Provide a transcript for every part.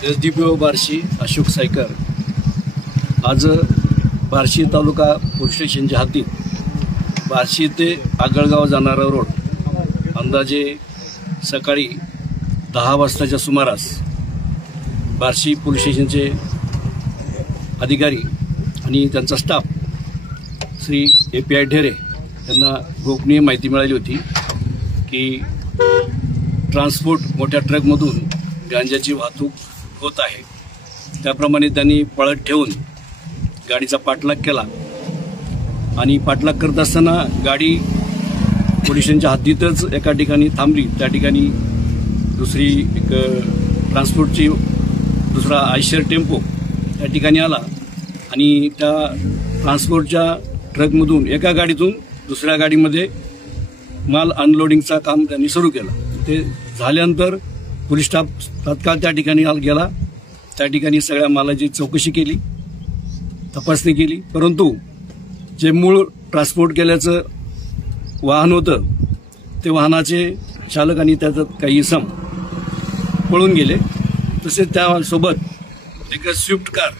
SDPO Barshi Ashok Saykar आज बार्शी तालुका police स्टेशनच्या हद्दीत बार्शी ते आगळगाव जाणारा रोड अंदाजे सकाळी 10 वाजताच्या सुमारास बार्शी पोलीस स्टेशनचे अधिकारी आणि त्यांचा स्टाफ श्री API ढेरे यांना गोपनीय माहिती मिळाली होती की ट्रान्सपोर्ट मोठ्या ट्रकमधून गांजाची वाहतूक होत आहे। त्याप्रमाणे त्यांनी पळत ठेवून गाडीचा पाठलाग केला आणि पाठलाग करत असताना गाडी पोलीस स्टेशनच्या हद्दीतच एका ठिकाणी थांबली। त्या ठिकाणी दुसरी एक ट्रान्सपोर्टची दुसरा आयशर टेम्पो त्या ठिकाणी आला आणि त्या ट्रान्सपोर्टच्या ट्रकमधून एका गाडीतून दुसऱ्या गाडीमध्ये माल अनलोडिंगचा काम त्यांनी सुरू केलं। ते झाल्यानंतर पोलीस स्टाफ तात्काळ त्या ठिकाणी गेला। त्या ठिकाणी सगळ्या मालाची चौकशी केली, तपासणी केली, परंतु जे मूळ ट्रान्सपोर्ट केल्याचं वाहन होतं ते वाहनाचे चालक आणि त्याच्यात काही इसम पळून गेले। तसेच त्यासोबत एक स्विफ्ट कार,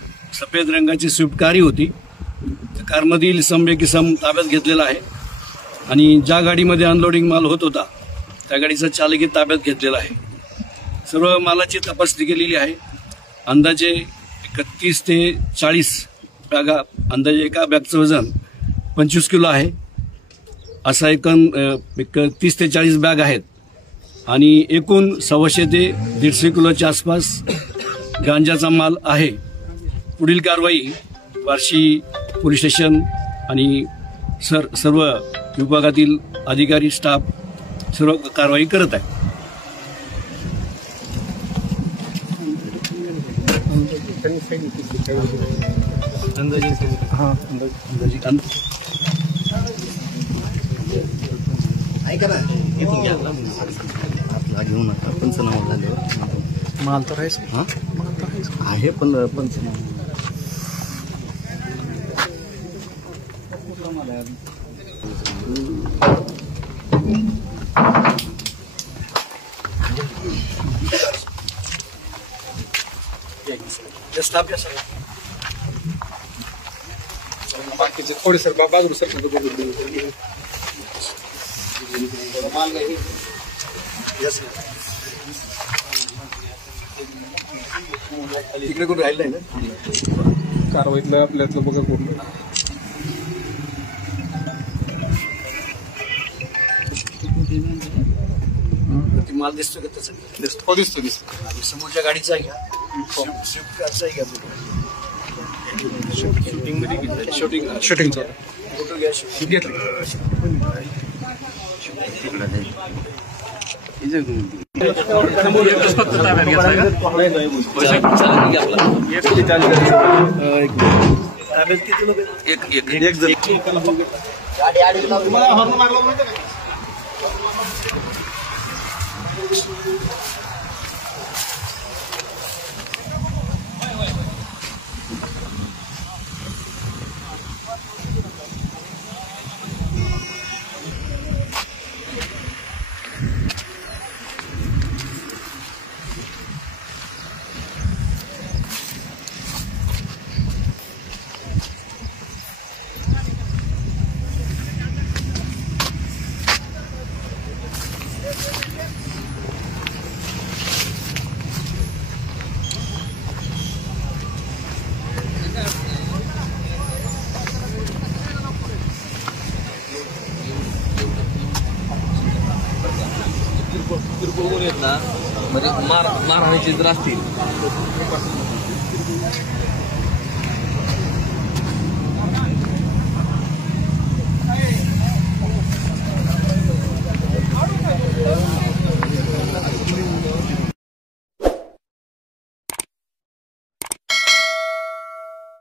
सफेद रंगाची स्विफ्ट कारही होती। त्या कारमधील एक इसम ताब्यात घेतलेला आहे आणि ज्या गाडीमध्ये अनलोडिंग माल होत होता त्या गाडीचा चालकही ताब्यात घेतलेला आहे। सर्व मालाची तपासणी केलेली आहे। अंदाजे 31 ते 40 बॅगा, अंदाजे एका बॅगचं वजन 25 किलो आहे। असा एक 30 ते 40 बॅग आहेत आणि एकूण 125 ते 150 किलोच्या आसपास गांजाचा माल आहे। पुढील कारवाई बार्शी पोलीस स्टेशन आणि सर्व विभागातील अधिकारी स्टाफ सर्व कारवाई करत आहे। ऐका ना, इथून घ्या आपला घेऊ नका। पंचनामा झाले माल तर आहेच, हा माल तर आहे, पण पंचनामा बाकीचे थोडे सर बाजूला सर तिकडे कोण राहिलं आहे ना कारवाईतलं आपल्यातलं बघा कोण माल दिसतो का? त्याचा दिसतो दिसतो आणि समोरच्या गाडीचा आहे का? स्विफ्ट कारचा आहे का? शूटिंग मध्ये शूटिंगचा फोटो घ्या, घेतलं एक जण किरकोळ येत ना, म्हणजे मारहाणीचे जर असतील